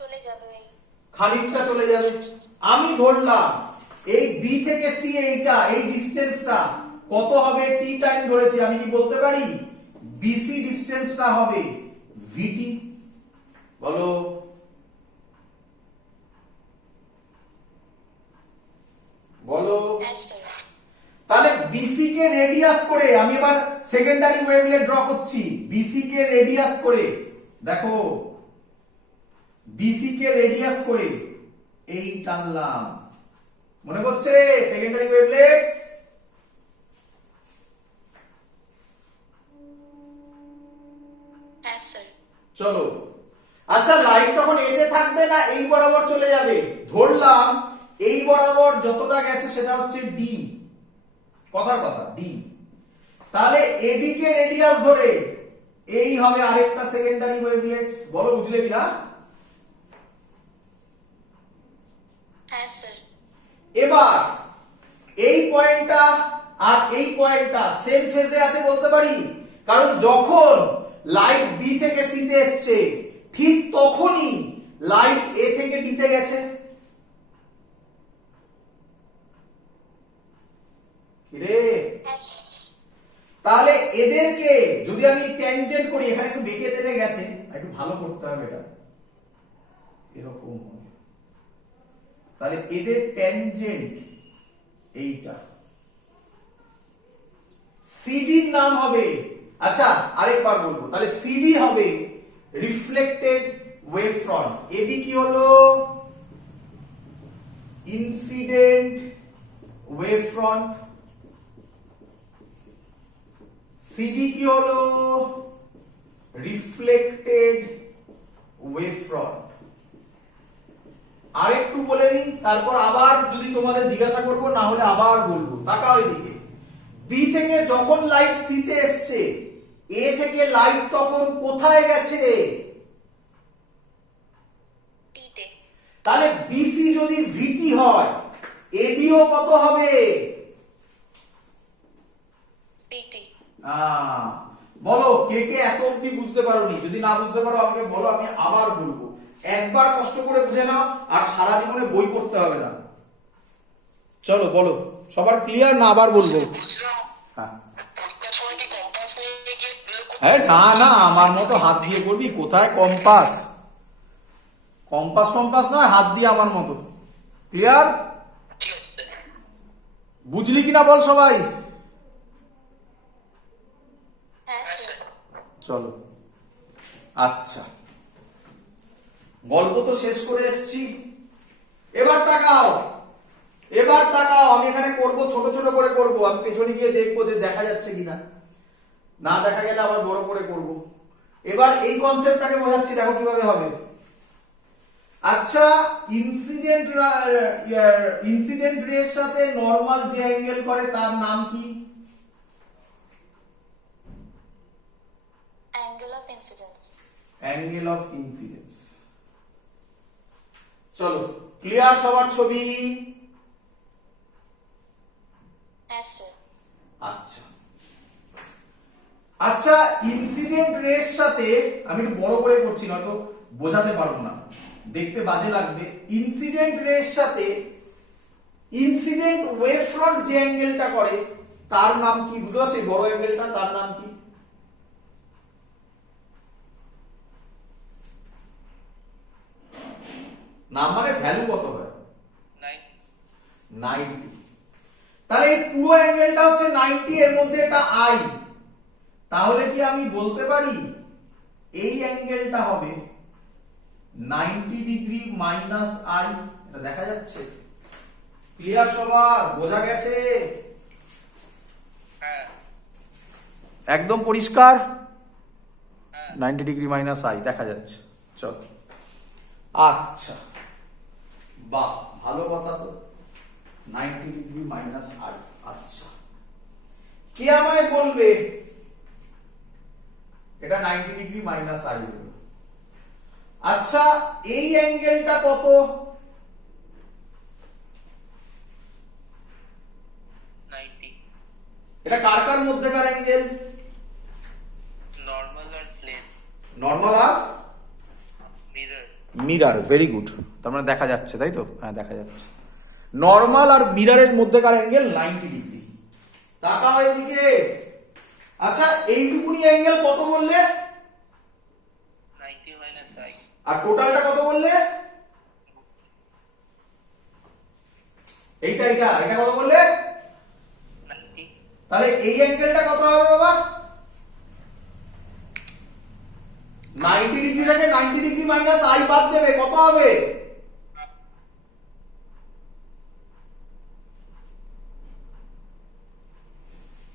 চলে যাবে। খানিকটা চলে যাবে। আমি ধরলাম এই বি থেকে সি এইটা এই ডিসটেন্সটা কত হবে টি টাইম ধরেছি, আমি কি বলতে পারি বিসি ডিসটেন্সটা হবে ভিটি। বলো বলো। তাহলে বিসি কে রেডিয়াস করে আমি এবার সেকেন্ডারি ওয়েভলেট ড্র করছি। বিসি কে রেডিয়াস করে দেখো, বিসি কে রেডিয়াস করে এই টানলাম, মনে পড়ছে সেকেন্ডারি ওয়েভলেটস? হ্যাঁ স্যার। চলো, আচ্ছা লাইট তখন এতে থাকবে না এই বরাবর চলে যাবে? ধরলাম এই বরাবর যতটা গেছে সেটা হচ্ছে ডি, কথার কথা ডি। তাহলে এবি কে রেডিয়াস ধরে এই হবে আরেকটা সেকেন্ডারি ওয়েভলেটস। বলো বুঝলে কিনা? হ্যাঁ স্যার। এবার এই পয়েন্টটা আর এই পয়েন্টটা সেম ফেজে আছে বলতে পারি, কারণ যখন লাইট বি থেকে সি তে এসছে ঠিক তখনই লাইট এ থেকে ডি তে গেছে। কিরে, তাহলে এদেরকে যদি আমি ট্যানজেন্ট করি, এখানে একটু বেঁকে তেড়ে গেছে, একটু ভালো করতে হবে এটা, এরকম হবে। তাহলে এদের ট্যানজেন্ট এইটা, সিডির নাম হবে, আচ্ছা আরেকবার বলবো, তাহলে সিডি হবে রিফ্লেক্টেড ওয়েভ ফ্রন্ট। এবি কি হলো? Incident wave front. সিডি কি হলো? Reflected wave front. আরেকটু বলে নি, তারপর আবার যদি তোমাদের জিজ্ঞাসা করবো, না হলে আবার বলবো। তাকাও এদিকে, বি থেকে যখন লাইট সি তে এসছে, এ থেকে লাইট তখন কোথায় গেছে? টিতে। তাহলে বিসি যদি ভিটি হয়, এডিও কত হবে? পিটি। বলো কে কে এত অবধি বুঝতে পারোনি? যদি না বুঝতে পারো আমাকে বলো, আমি আবার বলবো। একবার কষ্ট করে বুঝে নাও, আর সারা জীবনে বই পড়তে হবে না। চলো বলো, সবার ক্লিয়ার না আবার বলবো? হ্যাঁ না না, আমার মতো হাত দিয়ে করবি? কোথায় কম্পাস, কম্পাস কম্পাস নয়, হাত দিয়ে আমার মতো। ক্লিয়ার? বুঝলি কিনা বল সবাই? হ্যাঁ স্যার। চলো, আচ্ছা গল্প তো শেষ করে এসছি। এবার তাকাও, এবার তাকাও, আমি এখানে করব ছোট ছোট করে করব, আমি পেছনে গিয়ে দেখবো যে দেখা যাচ্ছে কিনা, না দেখা গেলে আবার বড় করে করব। এবার এই কনসেপ্টটাকে বোঝাচ্ছি, দেখো কিভাবে হবে। আচ্ছা, ইনসিডেন্ট রের সাথে নরমাল যে অ্যাঙ্গেল করে তার নাম কি? Angle of incidence. Angle of incidence. চলো, ক্লিয়ার সবার ছবি? হ্যাঁ স্যার। আচ্ছা আচ্ছা, ইনসিডেন্ট রের সাথে আমি একটু বড় করে করছি, নয়তো বোঝাতে পারবো না, দেখতে বাজে লাগবে। ইনসিডেন্ট রের সাথে ইনসিডেন্ট ওয়েভ ফ্রন্ট যে অ্যাঙ্গেলটা করে তার নাম কি? বুঝতে পারছি বড় অ্যাঙ্গেলটা, তার নাম কি? নাম মানে ভ্যালু কত হয়? 90। তাহলে এই পুরো অ্যাঙ্গেলটা হচ্ছে 90, এর মধ্যে এটা আই। তাহলে কি আমি বলতে পারি এই অ্যাঙ্গেলটা হবে 90 ডিগ্রি মাইনাস আই? এটা দেখা যাচ্ছে? ক্লিয়ার সবার? বোঝা গেছে? একদম পরিষ্কার? 90 ডিগ্রি মাইনাস আই দেখা যাচ্ছে। চল, আচ্ছা বাহ, ভালো কথা তো, 90 ডিগ্রি মাইনাস আই। আচ্ছা, কে আমায় বলবে এটা 90 ডিগ্রি মাইনাস আই হলো? আচ্ছা, এই অ্যাঙ্গেলটা কত? 90। এটা কার কার মধ্যেকার অ্যাঙ্গেল? নরমাল আর প্লেন। নরমাল আর মিরর। Mirror, very good. তার মানে দেখা যাচ্ছে, তাই তো? হ্যাঁ, দেখা যাচ্ছে। নর্মাল আর মিরারের মধ্যেকার অ্যাঙ্গেল 90 ডিগ্রি। তাকাও এদিকে। আচ্ছা, এইটুকুনি অ্যাঙ্গেল কত বললে? 90 minus I. আর টোটালটা কত বললে? এইটা এটা এটা কত বললে? 90. তাহলে এই অ্যাঙ্গেলটা কত হবে বাবা? 90 ডিগ্রি থেকে 90 ডিগ্রি মাইনাস আই বাদ দেবে, কত হবে?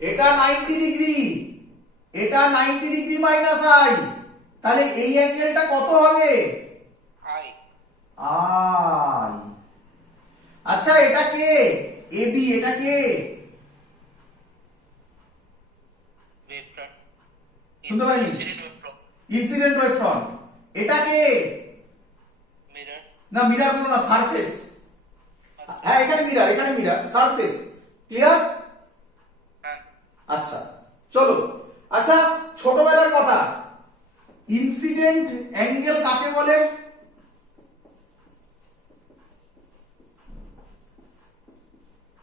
এটা 90 ডিগ্রি, এটা 90 ডিগ্রি মাইনাস আই, তাহলে এই অ্যাঙ্গেলটা কত হবে? I. আই। আচ্ছা, এটা কে? এবি, এটা কে? Wavefront. শুনতে পাইনি? Incident wavefront. Incident wave front. এটা কে? Mirror. না, মিরার বলো না, সারফেস। হ্যাঁ, এখানে মিরার, এখানে মিরার, সারফেস। ক্লিয়ার? হ্যাঁ। আচ্ছা, চলো। আচ্ছা, ছোটবেলার কথা, ইনসিডেন্ট অ্যাঙ্গেল কাকে বলে?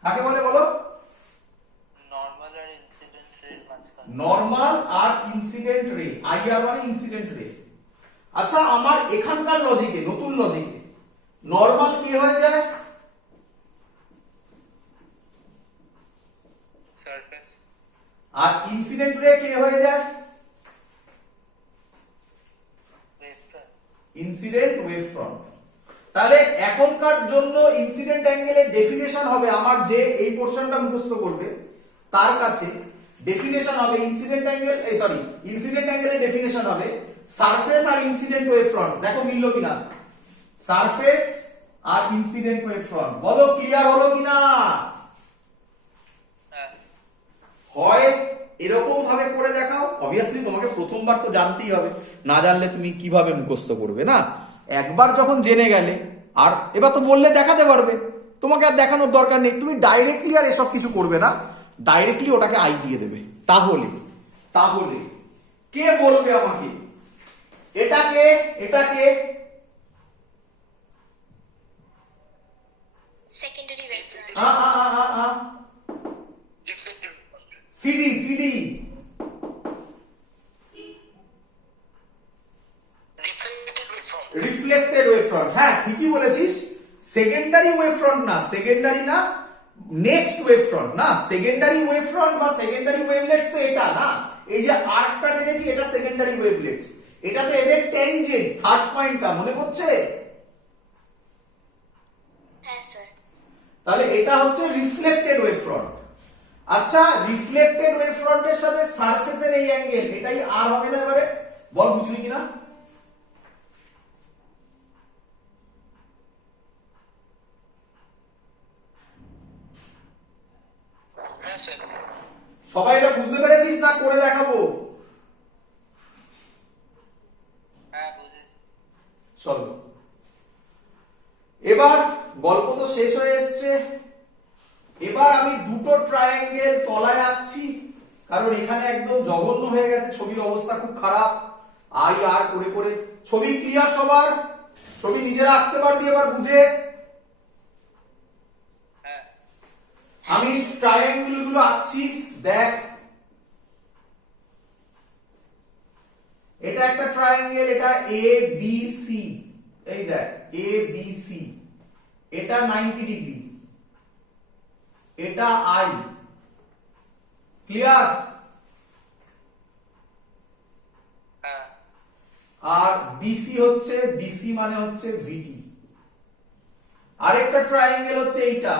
কাকে বলে বলো? Normal আর incident ray মাঝখানে। নর্মাল আর ইনসিডেন্ট রে, আইআর মানে ইনসিডেন্ট রে। আচ্ছা, আমার এখানকার লজিকে, নতুন লজিকে, নর্মাল কি হয়ে যায়? Surface. আর ইনসিডেন্ট রে কে হয়ে যায়? Wavefront. Incident wave front. তাহলে এখনকার জন্য ইনসিডেন্ট অ্যাঙ্গেলের ডেফিনেশন হবে, আমার যে এই পোরশনটা মুখস্থ করবে তার কাছে ডেফিনেশন হবে ইনসিডেন্ট অ্যাঙ্গেল, এই সরি, ইনসিডেন্ট অ্যাঙ্গেলের ডেফিনেশন হবে সারফেস আর ইনসিডেন্ট ওয়েভ ফ্রন্ট। দেখো মিললো কিনা? সারফেস আর ইনসিডেন্ট ওয়েভ ফ্রন্ট। বলো ক্লিয়ার হলো কিনা? হ্যাঁ। হয় এরকম ভাবে করে দেখাও, অবভিয়াসলি তোমাকে প্রথমবার তো জানতেই হবে, না জানলে তুমি কিভাবে মুখস্থ করবে? না, একবার যখন জেনে গেলে আর এবার তো বললে দেখাতে পারবে, তোমাকে আর দেখানোর দরকার নেই। তুমি ডাইরেক্টলি আর এসব কিছু করবে না, ডাইরেক্টলি ওটাকে আই দিয়ে দেবে। তাহলে তাহলে কে বলবে আমাকে এটাকে? এটাকে Secondary wavefront. Reflected wavefront. CD, CD, Reflected wavefront. Reflected wave front. হ্যাঁ, ঠিকই বলেছিস। সেকেন্ডারি ওয়েভ ফ্রন্ট না, সেকেন্ডারি না, নেক্সট ওয়েভ ফ্রন্ট না। সেকেন্ডারি ওয়েভ ফ্রন্ট বা সেকেন্ডারি ওয়েভলেটস তো এটা না, এই যে আর্কটা টেনেছি এটা সেকেন্ডারি ওয়েভলেটস, এটা তো এদের ট্যানজেন্ট, থার্ড পয়েন্টটা মনে পড়ছে? হ্যাঁ স্যার। তাহলে এটা হচ্ছে রিফ্লেক্টেড ওয়েভ ফ্রন্ট। আচ্ছা, রিফ্লেক্টেড ওয়েভ ফ্রন্টের সাথে সারফেসের এই অ্যাঙ্গেল, এটাই আর হবে না? এবারে বল, বুঝলি কিনা? হ্যাঁ স্যার। সবাই এটা বুঝতে পেরেছিস না? করে দেখাবো? হ্যাঁ, বুঝেছি। চলো, এবার গল্প তো শেষ হয়ে এসছে। এবার আমি দুটো ট্রায়াঙ্গেল তলায় আঁকছি, কারণ এখানে একদম জঘন্য হয়ে গেছে, ছবির অবস্থা খুব খারাপ। আই আর করে করে ছবি ক্লিয়ার সবার? ছবি নিজেরা আঁকতে পারবি এবার বুঝে? হ্যাঁ। আমি ট্রায়াঙ্গেল গুলো আঁকছি, দেখ। এটা একটা ট্রায়াঙ্গেল, এটা এ বি সি, এই দেখ এ বি সি, এটা 90 ডিগ্রি, এটা আই। ক্লিয়ার? হ্যাঁ। আর বিসি হচ্ছে, বিসি মানে হচ্ছে ভিটি। আরেকটা ট্রায়াঙ্গেল হচ্ছে এইটা,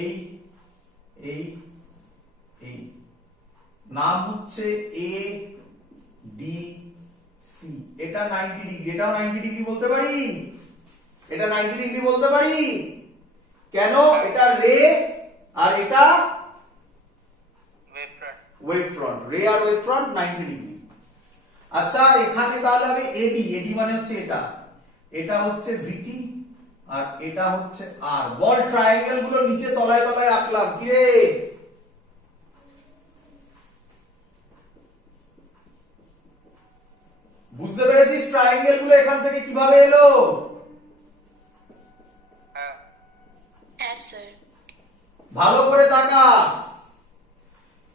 এই এই এই, নাম হচ্ছে এ ডি সি, এটা 90 ডিগ্রি, এটাও 90 ডিগ্রি বলতে পারি, এটা 90 ডিগ্রি বলতে পারি। কেন? এটা রে আর এটা Wavefront. ওয়েভ ফ্রন্ট, রে আর ওয়েভ ফ্রন্ট 90 ডিগ্রি। আচ্ছা, এখানে তাহলে হবে এডি, এডি মানে হচ্ছে এটা, এটা হচ্ছে ভিটি আর এটা হচ্ছে আর। বল ট্রায়াঙ্গেল গুলো নিচে তলায় তলায় আঁকলাম, কি রে? বুঝতে পেরেছিস ট্রায়াঙ্গেল গুলো এখান থেকে কিভাবে এলো? Yes, sir. ভালো করে তাকা।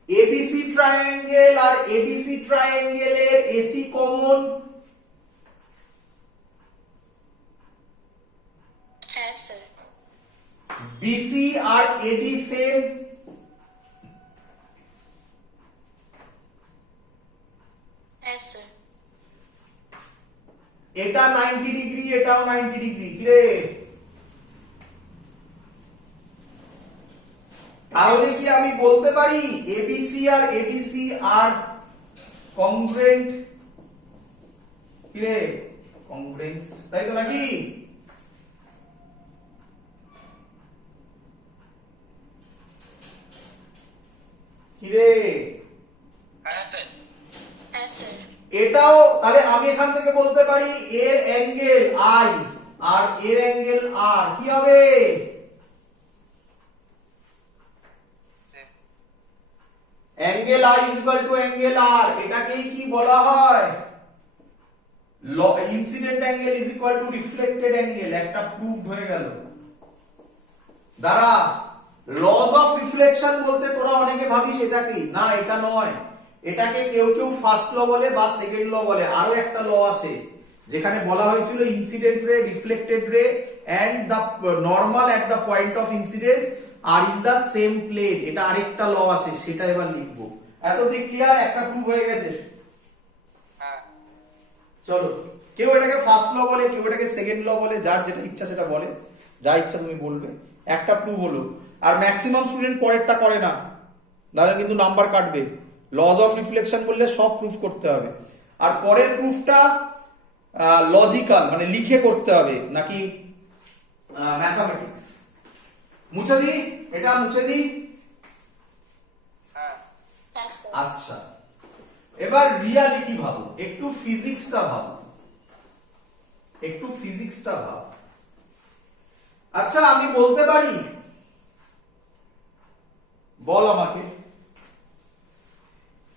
এবিসি ট্রায়াঙ্গেল আর এডিসি ট্রায়াঙ্গেলের AC common. Yes, sir. BC আর এডি সেম। Yes, sir. এটা 90 ডিগ্রি, এটাও 90 ডিগ্রি। কি রে? তাহলে কি আমি বলতে পারি এবিসি আর এডিসি আর কংগ্রেন্ট? কি রে? কংগ্রেন্স, তাই তো নাকি? কি রে? হ্যাঁ স্যার। Yes, sir. এটাও তাহলে আমি এখান থেকে বলতে পারি এর অ্যাঙ্গেল আই আর এর অ্যাঙ্গেল আর। কি হবে? Angle i is equal to angle r. এটাকেই কি বলা হয়? Incident angle is equal to reflected angle. একটা প্রুভড হয়ে গেল। দাঁড়া, লজ অফ রিফ্লেকশন বলতে তোরা অনেকে ভাবিস এটা কি? না, এটা নয়। এটাকে কেউ কেউ ফার্স্ট ল বলে বা সেকেন্ড ল বলে। আরো একটা ল আছে যেখানে বলা হয়েছিল incident ray, reflected ray and the normal at the point of incidence are in the same plane. এটা আরেকটা ল আছে, সেটা এবার লিখবো। এতদিন ক্লিয়ার? একটা প্রুভ হয়ে গেছে। হ্যাঁ চলো, কেউ এটাকে ফার্স্ট ল বলে, কেউ এটাকে সেকেন্ড ল বলে, যার যেটা ইচ্ছা সেটা বলে। যা ইচ্ছা তুমি বলবে। একটা প্রুভ হলো। আর ম্যাক্সিমাম স্টুডেন্ট পরেরটা করে না, দাদা কিন্তু নাম্বার কাটবে। লজ অফ রিফ্লেকশন বললে সব প্রুফ করতে হবে। আর পরের প্রুফটা লজিক্যাল, মানে লিখে করতে হবে, নাকি ম্যাথমেটিক্স। মুছে দি, এটা মুছে দি। হ্যাঁ Yes, sir. আচ্ছা, এবার রিয়ালিটি ভাবো, একটু ফিজিক্সটা ভাবো, একটু ফিজিক্সটা ভাবো। আচ্ছা, আমি বলতে পারি, বল আমাকে,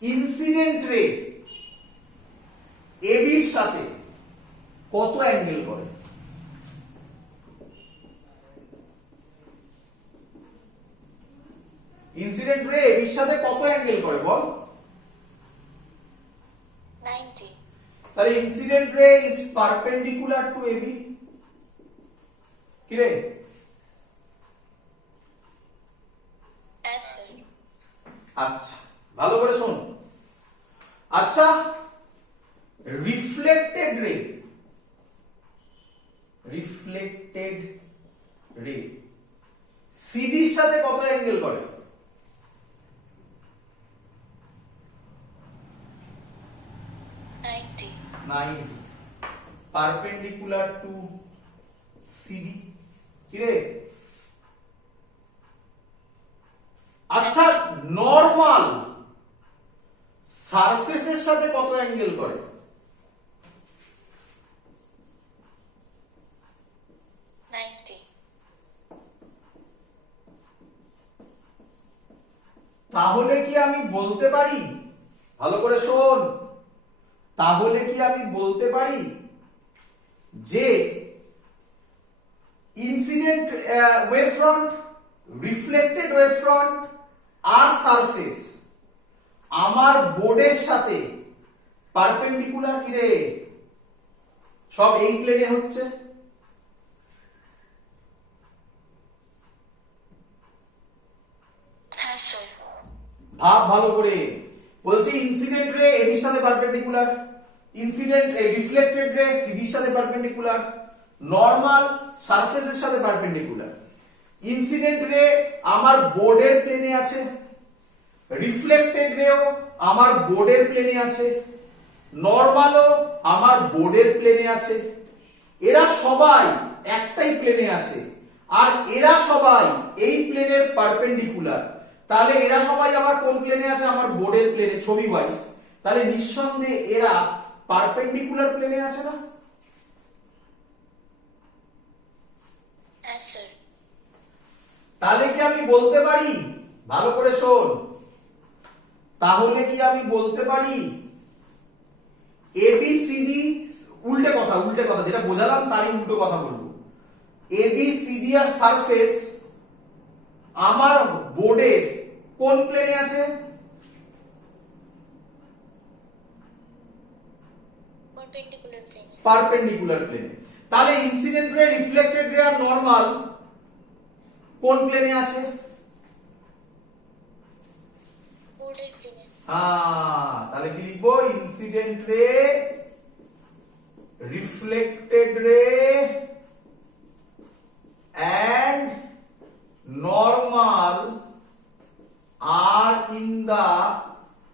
ইনসিডেন্ট রে এবির সাথে কত অ্যাঙ্গেল করে? ইনসিডেন্ট রে এবির সাথে কত অ্যাঙ্গেল করে বল? 90. তাহলে incident ray is perpendicular to AB. কি রে? Yes, sir. আচ্ছা, ভালো করে শোন। আচ্ছা, রিফ্লেক্টেড রে, রিফ্লেক্টেড রে সিডির সাথে কত অ্যাঙ্গেল করে? 90. 90, পারপেন্ডিকুলার টু সিডি। কি রে? আচ্ছা, নরমাল সারফেসের সাথে কত অ্যাঙ্গেল করে? 90. তাহলে কি আমি বলতে পারি, ভালো করে শোন, তাহলে কি আমি বলতে পারি যে incident wave front, reflected wave front আর সারফেস আমার বোর্ডের সাথে পারপেন্ডিকুলার? কি রে? সব এই প্লেনে হচ্ছে। Yes, sir. ভাব ভালো করে। বলছি ইনসিডেন্ট রে এর সাথে পারপেন্ডিকুলার, ইনসিডেন্ট রিফ্লেক্টেড রে সিডির সাথে পারপেন্ডিকুলার, নরমাল সারফেসের সাথে পারপেন্ডিকুলার। ইনসিডেন্ট রে আমার বোর্ডের প্লেনে আছে, রিফ্লেক্টেড রেও আমার বোর্ডের প্লেনে আছে, নরমালও আমার বোর্ডের প্লেনে আছে। এরা সবাই একটাই প্লেনে আছে আর এরা সবাই এই প্লেনের পারপেন্ডিকুলার। তাহলে এরা সবাই আমার কোন প্লেনে আছে? আমার বোর্ডের প্লেনে, ছবি ওয়াইজ। তাহলে নিঃসন্দেহে এরা পারপেন্ডিকুলার প্লেনে আছে না? Yes, sir. তাহলে কি আমি বলতে পারি, ভালো করে শোন, তাহলে কি আমি বলতে পারি এবিসিডি উল্টে কথা, যেটা বোঝালাম তারই উল্টো কথা বলবো। এবি সিডি আর সারফেস আমার বোর্ডের কোন প্লেনে আছে? perpendicular plane. পারপেন্ডিকুলার প্লেনে। তাহলে ইনসিডেন্ট রে, রিফ্লেক্টেড রে আর নরমাল কোন প্লেনে আছে? Border plane. তাহলে কি লিখবো? ইনসিডেন্ট রে, রিফ্লেক্টেড রে and normal are in the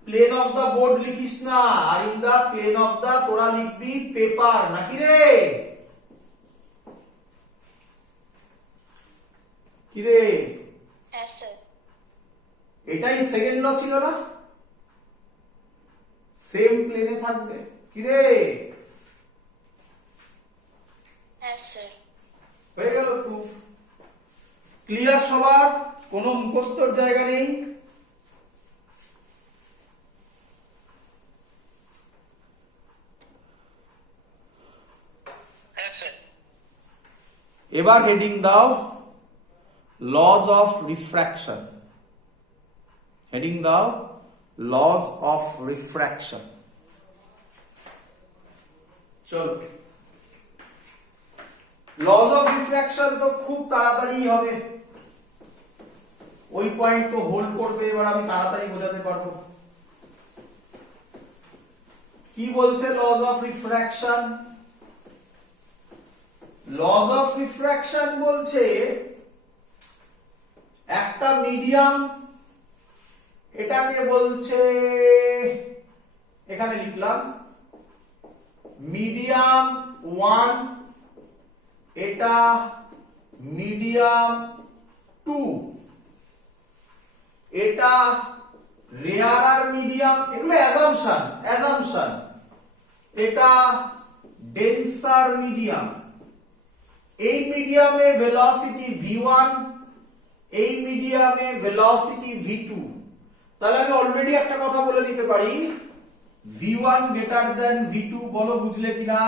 plane of the board লিখিস না, আর in the plane of the তোরা লিখবি পেপার, নাকি রে? কি রে? Yes, sir. এটাই সেকেন্ড ল ছিল না? সেম প্লেনে থাকবে। কি রে? Yes, sir. হয়ে গেল প্রুফ। ক্লিয়ার সবার? কোনো মুখস্থর জায়গা নেই। হ্যাঁ স্যার। এবার হেডিং দাও লজ অফ রিফ্র্যাকশন। হেডিং দাও লজ অফ রিফ্র্যাকশন। চলো, লজ অফ রিফ্র্যাকশন তো খুব তাড়াতাড়ি হবে, ওই পয়েন্ট তো হোল্ড করবে। এবার আমি তাড়াতাড়ি বোঝাতে পারবো। কি বলছে lodge of refraction? Lodge of refraction বলছে একটা মিডিয়াম, এটাকে বলছে, এখানে লিখলাম মিডিয়াম 1, এটা মিডিয়াম 2, এটা রেয়ারার মিডিয়াম, এগুলো অ্যাজাম্পশন। এটা ডেন্সার মিডিয়াম। এই মিডিয়ামে ভেলোসিটি v1, এই মিডিয়ামে ভেলোসিটি v2। তাহলে আমি অলরেডি একটা কথা বলে দিতে পারি, v1 গ্রেটার দেন v2। বলো বুঝলে কিনা?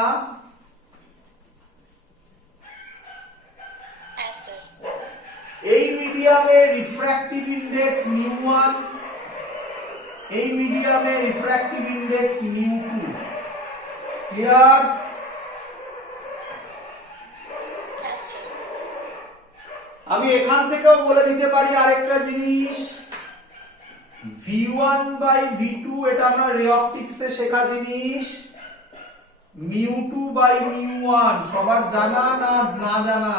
Yes, sir. এই মিডিয়ামে রিফ্র্যাক্টিভ ইনডেক্স μ1, এই মিডিয়ামে refractive index μ2। Clear? Yes, sir. আমি এখান থেকেও বলে দিতে পারি আরেকটা জিনিস, v1 বাই v2, এটা আমরা রে অপটিক্সে শেখা জিনিস। μ2 বাই μ1 সবার জানা না না জানা?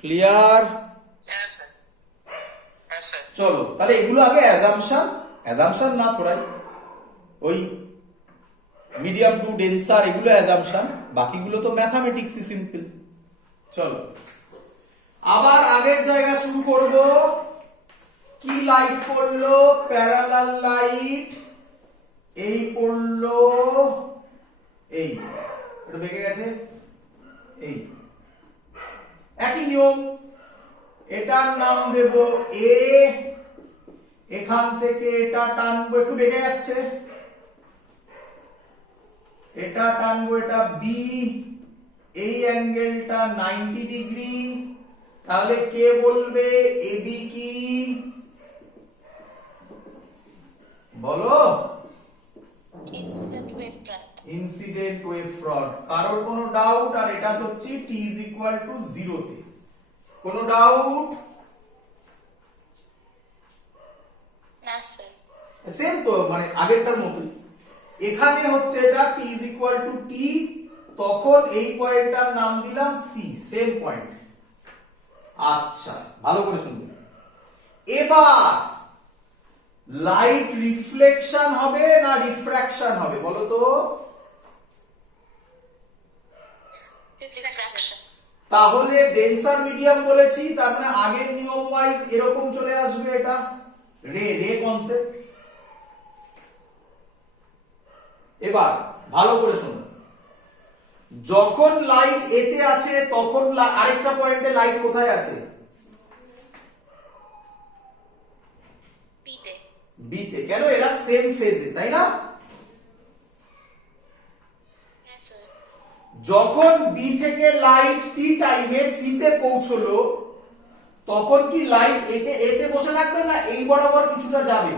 ক্লিয়ার? হ্যাঁ স্যার। হ্যাঁ স্যার। চলো, তাহলে এগুলো আগে অ্যাজাম্পশন না থোড়াই, ওই মিডিয়াম টু ডেন্সার এগুলো অ্যাজাম্পশন, বাকিগুলো তো ম্যাথামেটিক্সই সিম্পল। চলো আবার আগের জায়গা শুরু করব। কি লাইট পড়লো? Parallel light. এই পড়লো, এই এটা বেঁকে গেছে, এই একই নিয়ম। এটার নাম দেব এ, এখান থেকে এটা টানবো, একটু বেঁকে যাচ্ছে, এটা টানবো, এটা বি, এই অ্যাঙ্গেলটা 90 ডিগ্রি। তাহলে কে বলবে এবি কি? বলো। Incident wave front. Incident wave front. কারোর কোনো ডাউট? আর এটা হচ্ছে টি ইজ ইকুয়াল টু 0 তে। কোনো ডাউট? No, sir. সেম তো, মানে আগেরটার মতোই। এখানে হচ্ছে এটা টি ইজ ইকুয়াল টু টি, তখন এই পয়েন্টটার নাম দিলাম সি, সেম পয়েন্ট। আচ্ছা, ভালো করে শুনুন। এবার লাইট রিফ্লেকশন হবে না রিফ্র্যাকশন হবে বলো তো? Refraction. তাহলে ডেন্সার মিডিয়াম বলেছি, তার মানে আগের নিয়ম ওয়াইজ এরকম চলে আসবে। এটা রে কনসেপ্ট। এবার ভালো করে শুনুন, যখন লাইট এতে আছে তখন আরেকটা পয়েন্টে লাইট কোথায় আছে? তে, কেন এরা সেম ফেজে, তাই না? Yes, sir. যখন বি থেকে লাইট টি টাইমে সি তে পৌঁছলো তখন কি লাইট এতে বসে থাকবে না এই বরাবর কিছুটা যাবে?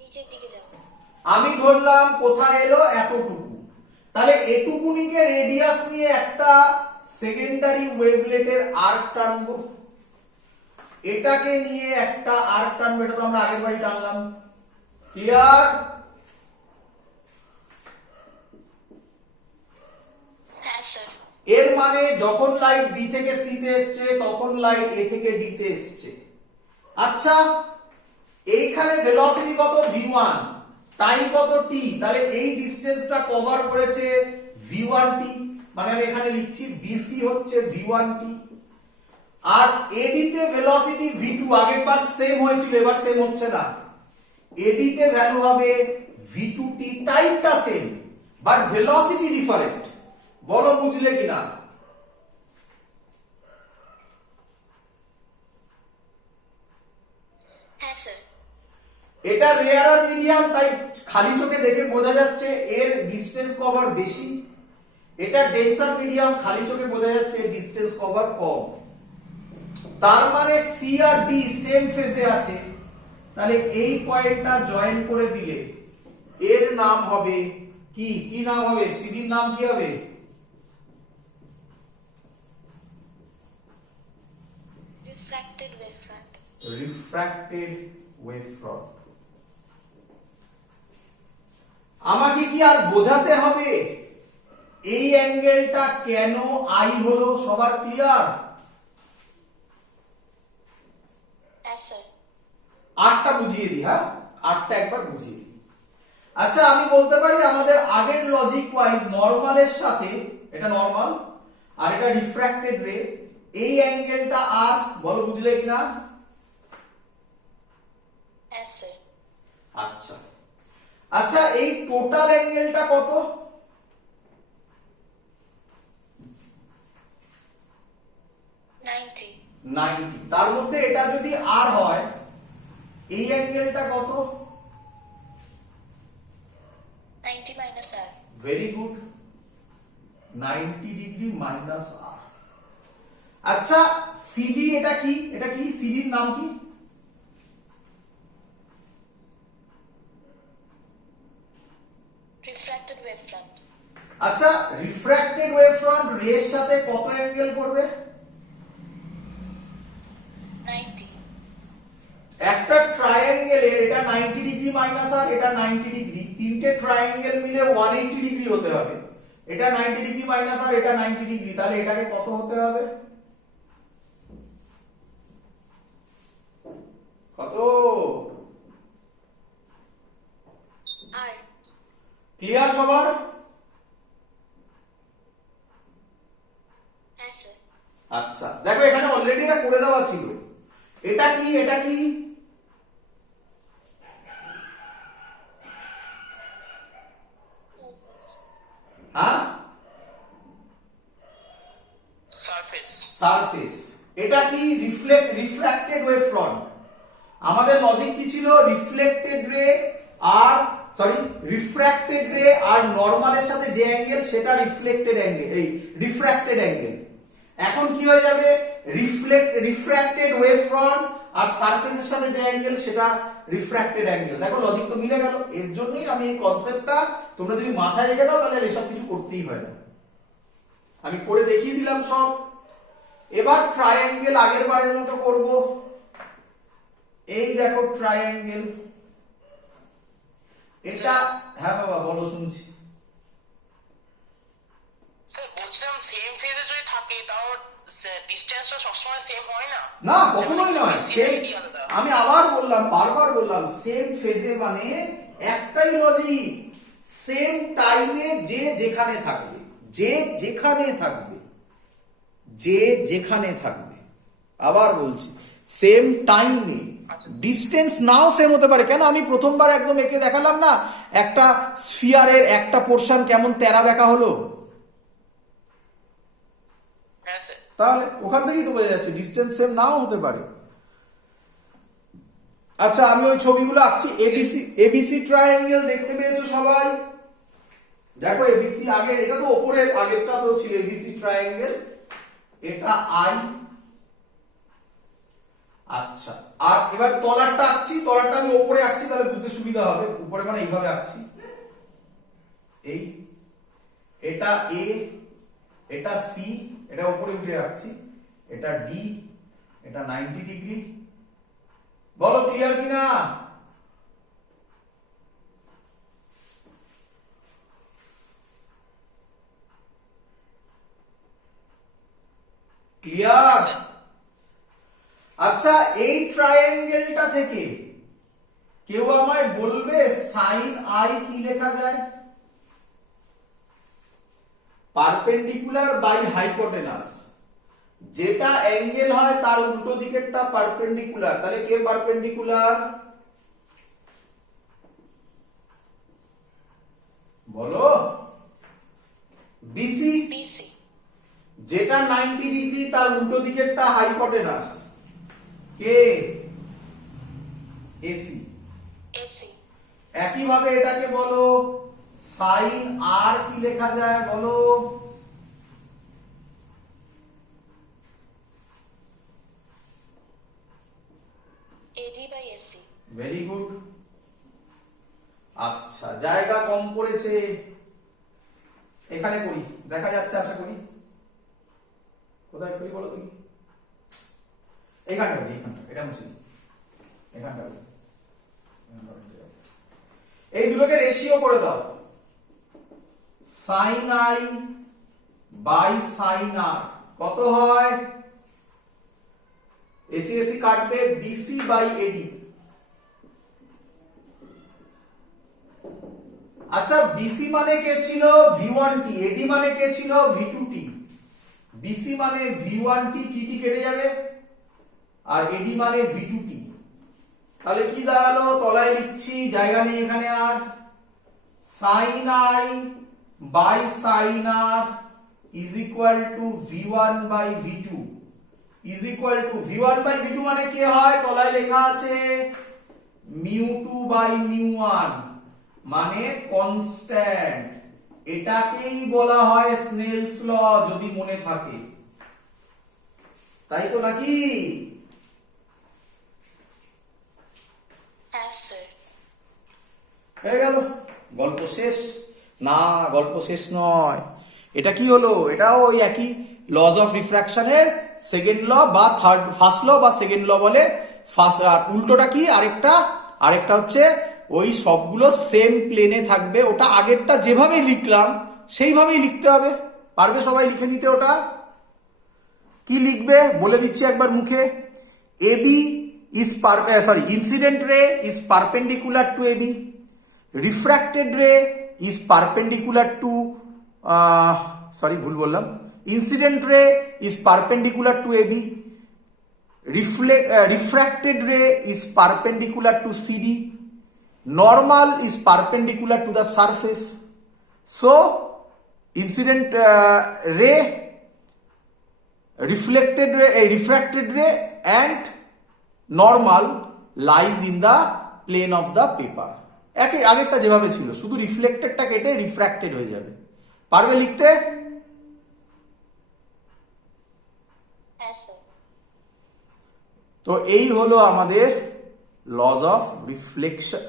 নিচের দিকে যাবো। আমি ধরলাম কোথায় এলো এতটুকু, তাহলে এটুকুনিকে রেডিয়াস নিয়ে একটা সেকেন্ডারি ওয়েভলেটের আর্ক টানবো, এটাকে নিয়ে একটা আর্ক টানবো, এটা তো আমরা আগের বারই টানলাম। ক্লিয়ার? হ্যাঁ স্যার। এর মানে যখন লাইট বি থেকে সি তে এসছে তখন লাইট এ থেকে ডি তে এসছে। আচ্ছা, এইখানে ভেলোসিটি কত v1, টাইম কত t, তাহলে এই ডিসটেন্সটা কভার করেছে v1t, মানে আমি এখানে লিখছি bc হচ্ছে v1t, আর ad তে ভেলোসিটি v2, আগের বার সেম হয়েছিল এবার সেম হচ্ছে না, ad তে ভ্যালু হবে v2t, টাইমটা সেম বাট ভেলোসিটি ডিফারেন্ট। বলো বুঝলে কিনা? হ্যাঁ স্যার। এটা রেয়ারার মিডিয়াম, তাই খালি চোখে দেখে বোঝা যাচ্ছে এর ডিসটেন্স কভার বেশি। এটা ডেন্সার মিডিয়াম, খালি চোখে বোঝা যাচ্ছে ডিসটেন্স কভার কম। তার মানে সি আর ডি সেম ফেজে আছে, তাহলে এই পয়েন্টটা জয়েন করে দিলে এর নাম হবে কি? কি নাম হবে? সিডির নাম কি হবে? Refracted wave front. Refracted wave front. আমাকে কি আর বোঝাতে হবে এই অ্যাঙ্গেলটা কেন আই হলো? সবার ক্লিয়ার? হ্যাঁ স্যার। আটটা বুঝিয়ে দিই, হ্যাঁ আটটা একবার বুঝিয়ে দিই। আচ্ছা, আমি বলতে পারি আমাদের আগের লজিক ওয়াইজ নরমালের সাথে, এটা নরমাল আর এটা রিফ্র্যাক্টেড রে, এই অ্যাঙ্গেলটা আর, বলো বুঝলে কিনা? হ্যাঁ স্যার। আচ্ছা আচ্ছা, এই টোটাল অ্যাঙ্গেলটা কত? 90। 90। তার মধ্যে এটা যদি আর হয় এই অ্যাঙ্গেলটা কত? 90 মাইনাস আর। ভেরি গুড, 90 ডিগ্রি মাইনাস আর। আচ্ছা, সিডি এটা কি? এটা কি? সিডির নাম কি? Refracted wave front. আচ্ছা, রিফ্র্যাক্টেড ওয়েভ ফ্রন্ট রের সাথে কত অ্যাঙ্গেল করবে? 90। একটা ট্রায়াঙ্গেলের এটা 90 ডিগ্রি মাইনাস আর এটা 90 ডিগ্রি, তিনটে ট্রায়াঙ্গেল মিলে 180 ডিগ্রি হতে হবে। এটা 90 ডিগ্রি মাইনাস আর এটা 90 ডিগ্রি, তাহলে এটাকে কত হতে হবে? কত? আর। ক্লিয়ার সবার? হ্যাঁ স্যার। আচ্ছা, দেখো এখানে অলরেডি এটা করে দেওয়া ছিল। এটা কি? এটা কি? হ্যাঁ, সারফেস। সারফেস। এটা কি? Reflected wave front. আমাদের লজিক কি ছিল? রিফ্লেক্টেড রে আর রিফ্র্যাক্টেড রে আর নরমালের সাথে যে অ্যাঙ্গেল সেটা রিফ্লেক্টেড অ্যাঙ্গেল, এই রিফ্র্যাক্টেড অ্যাঙ্গেল। এখন কি হয়ে যাবে? রিফ্র্যাক্টেড ওয়েভ ফ্রন্ট আর সারফেসের সাথে যে অ্যাঙ্গেল সেটা রিফ্র্যাক্টেড অ্যাঙ্গেল। দেখো লজিক তো মিলে গেল। এর জন্যই আমি এই কনসেপ্টটা তোমরা যদি মাথায় রেখে দাও তাহলে এসব কিছু করতেই হয় না। আমি করে দেখিয়ে দিলাম সব। এবার ট্রায়াঙ্গেল আগের বারের মতো করব। এই দেখো ট্রায়াঙ্গেল, এটা, হ্যাঁ বাবা বলো শুনছি। স্যার বলছিলাম সেম ফেজে যদি থাকে তাও ডিসটেন্সটা সবসময় সেম হয় না? না, কখনোই নয়। সেম, আমি আবার বললাম, বারবার বললাম, সেম ফেজে মানে একটাই লজিক, সেম টাইমে যে যেখানে থাকবে, যে যেখানে থাকবে, যে যেখানে থাকবে। আবার বলছি, সেম টাইমে। ডিসটেন্স নাও সেম হতে পারে। কেন? আমি প্রথমবার একদম এঁকে দেখালাম না একটা স্ফিয়ারের একটা পোরশন কেমন তেরা বেঁকা হলো, হ্যাঁ স্যার। তাহলে ওখান থেকেই তো বোঝা যাচ্ছে ডিসটেন্স সেম নাও হতে পারে। আচ্ছা আমি ওই ছবিগুলো আঁকছি। এবিসি ট্রায়াঙ্গেল দেখতে পেয়েছো সবাই? দেখো এবিসি আগে, এটা তো উপরের আগেরটা তো ছিল এবিসি ট্রায়াঙ্গেল, এটা আই। আচ্ছা আর এবার তলারটা আঁকছি, তলারটা আমি উপরে আঁকছি তাহলে বুঝতে সুবিধা হবে। উপরে মানে এইভাবে আঁকছি, এই এটা এ, এটা সি, এটা উপরে উঠে আঁকছি, এটা ডি, এটা 90 ডিগ্রি। বলো ক্লিয়ার কিনা? ক্লিয়ার? আচ্ছা এই ট্রায়াঙ্গেলটা থেকে কেউ আমায় বলবে সাইন আই কি লেখা যায়? পারপেন্ডিকুলার বাই হাইপোটেনাস, যেটা অ্যাঙ্গেল হয় তার উল্টো দিকেরটা পারপেন্ডিকুলার, তাহলে কে পারপেন্ডিকুলার? বলো। বিসি, বিসি, যেটা 90 ডিগ্রি তার উল্টো দিকেরটা হাইপোটেনাস, কে? এসি। এসি, একইভাবে এটাকে বলো সাইন আর কি লেখা যায় বলো? AD by AC. Very good. আচ্ছা জায়গা কম পড়েছে, এখানে করি, দেখা যাচ্ছে আশা করি। কোথায় করি বলো তুমি? এইখানটা করি, এইখানটা, এটা মুছে দিই, এখানটা করি। এই দুটোকে রেশিও করে দাও, সাইন আই বাই সাইন আর কত হয়? এসি এসি কাটবে, বিসি বাই এডি। আচ্ছা বিসি মানে কে ছিল? V1t। এডি মানে কে ছিল? V2t। বিসি মানে V1t, টি কেটে যাবে, আর এডি মানে V2t। তাহলে কি দাঁড়ালো? তলায় লিখছি, জায়গা নেই এখানে আর। Sine i by sine r is equal to V1 by V2 is equal to V1 by V2 মানে কে হয়? তলায় লেখা আছে μ2 বাই μ1 মানে কনস্ট্যান্ট। এটাকেই বলা হয় স্নেলস ল, যদি মনে থাকে, তাই তো নাকি? হ্যাঁ স্যার। হয়ে গেল, গল্প শেষ? না গল্প শেষ নয়। এটা কি হলো? এটাও ওই একই লজ অফ রিফ্র্যাকশনের সেকেন্ড ল বা ফার্স্ট ল বা সেকেন্ড ল বলে। ফার্স্ট আর উল্টোটা কি? আরেকটা হচ্ছে ওই সবগুলো সেম প্লেনে থাকবে, ওটা আগেরটা যেভাবে লিখলাম সেইভাবেই লিখতে হবে। পারবে সবাই লিখে নিতে? ওটা কি লিখবে বলে দিচ্ছি একবার মুখে। AB is incident ray is perpendicular to AB, refracted ray is perpendicular to, ভুল বললাম, incident ray is perpendicular to AB, refracted ray is perpendicular to CD, normal is perpendicular to the surface. So incident ray, refracted ray and normal lies in the plane of the paper. আগেরটা যেভাবে ছিল, শুধু রিফ্লেক্টেডটা কেটে refracted হয়ে যাবে। পারবে লিখতে? হ্যাঁ স্যার। তো এই হলো আমাদের লজ অফ রিফ্লেকশন,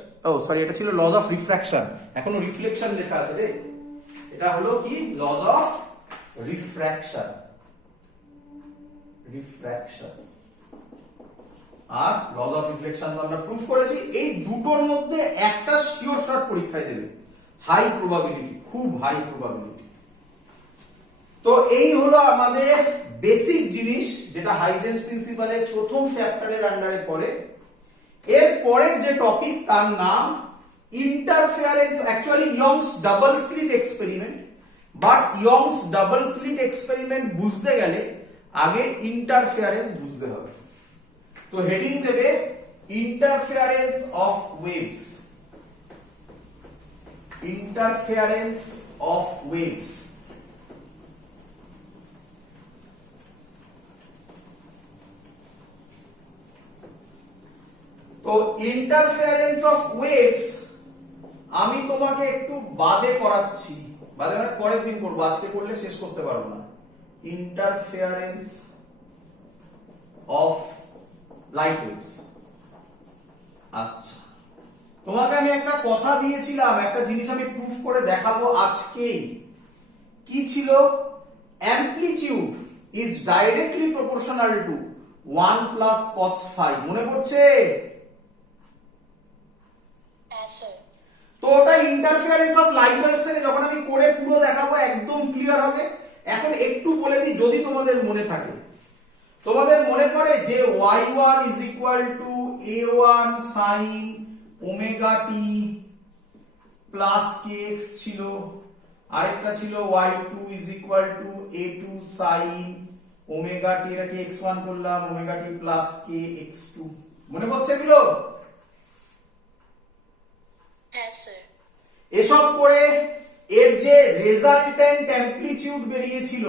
এটা ছিল লজ অফ রিফ্র্যাকশন, এখনো রিফ্লেকশন লেখা আছে রে। এটা হলো কি? Laws of refraction. আর লজ অফ রিফ্লেকশন তো আমরা প্রুফ করেছি। এই দুটোর মধ্যে একটা শিওর শর্ট পরীক্ষায় দেবে, হাই প্রবাবিলিটি, খুব হাই প্রবাবিলিটি। তো এই হলো আমাদের বেসিক জিনিস, যেটা হাইজেন্স প্রিন্সিপালের প্রথম চ্যাপ্টারের আন্ডারে পড়ে। এর পরের যে টপিক তার নাম interference, actually Young's double slit experiment, but Young's double slit experiment বুঝতে গেলে আগে ইন্টারফেয়ারেন্স বুঝতে হবে। তো হেডিং দেবে interference of waves, interference of waves. তো তো ইন্টারফারেন্স অফ ওয়েভস আমি তোমাকে একটু বাদে করাচ্ছি, বাদে মানে পরের দিন করবো, আজকে করলে শেষ করতে পারবো না। Interference of light waves. আচ্ছা, তোমাকে আমি একটা কথা দিয়েছিলাম, একটা জিনিস আমি প্রুফ করে দেখাবো আজকেই। কি ছিল? Amplitude is directly proportional to 1 plus cos phi। মনে পড়ছে? হ্যাঁ স্যার। তো ওটা ইন্টারফারেন্স অফ লাইট ওয়েভস এর যখন আমি করে পুরো দেখাবো একদম ক্লিয়ার হবে। এখন একটু বলে দিই যদি তোমাদের মনে থাকে। তোমাদের মনে পড়ে যে y1 is equal to a1 sin omega t plus kx ছিল, আরেকটা ছিল y2 is equal to a2 sin omega t, এটাকে x1 করলাম, ওমেগা t প্লাস kx2। মনে পড়ছে এগুলো? হ্যাঁ স্যার। এসব করে এর যে রেজাল্টেন্ট অ্যামপ্লিটিউড বেরিয়েছিল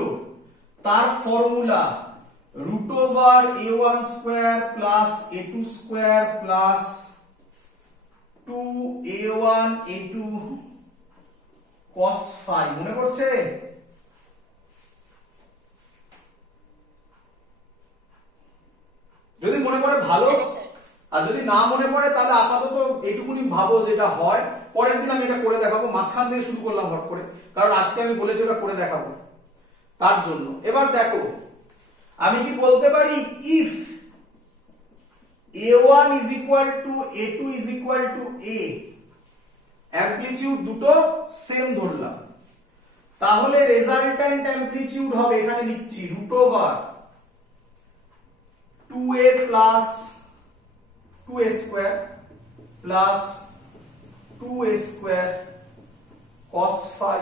তার formula root over a1 square plus a2 square plus 2a1 a2 cos phi। মনে পড়ছে? যদি মনে পড়ে ভালো, হ্যাঁ স্যার। আর যদি না মনে পড়ে তাহলে আপাতত এইটুকুনি ভাবো যেটা হয়। পরের দিন আমি এটা করে দেখাবো, মাঝখান থেকে শুরু করলাম হট করে, কারণ আজকে আমি বলেছি ওটা করে দেখাবো তার জন্য। এবার দেখো, আমি কি বলতে পারি if a1 is equal to a2 is equal to a, amplitude দুটো সেম ধরলাম, তাহলে রেজাল্টেন্ট অ্যামপ্লিটিউড হবে, এখানে লিখছি root over 2a plus 2a square plus 2a square cos phi।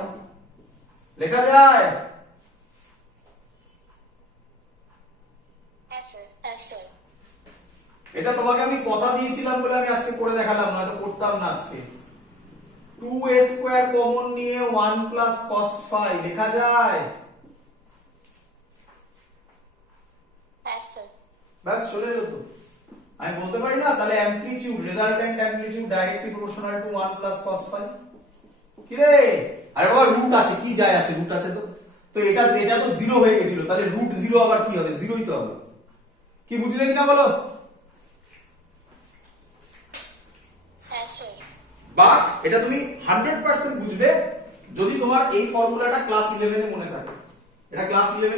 লেখা যায়? হ্যাঁ স্যার। হ্যাঁ স্যার। এটা তোমাকে আমি কথা দিয়েছিলাম বলে আমি আজকে করে দেখালাম, না তো করতাম না আজকে। 2a স্কয়ার কমন নিয়ে 1 প্লাস cos phi লেখা যায়? হ্যাঁ স্যার। ব্যাস চলে এলো তো। আমি বলতে পারি না তাহলে amplitude, resultant amplitude directly proportional to 1 plus cos phi। কি রে? আরে বাবা রুট আছে, কি যায় আসে, রুট আছে তো। তো এটা তো 0 হয়ে গেছিল, তাহলে রুট 0 আবার কি হবে? 0ই তো হবে। কি বুঝলে কিনা বলো? হ্যাঁ স্যার। বাট এটা তুমি 100% বুঝবে যদি তোমার এই ফর্মুলাটা ক্লাস 11 এ মনে থাকে। এটা ক্লাস 11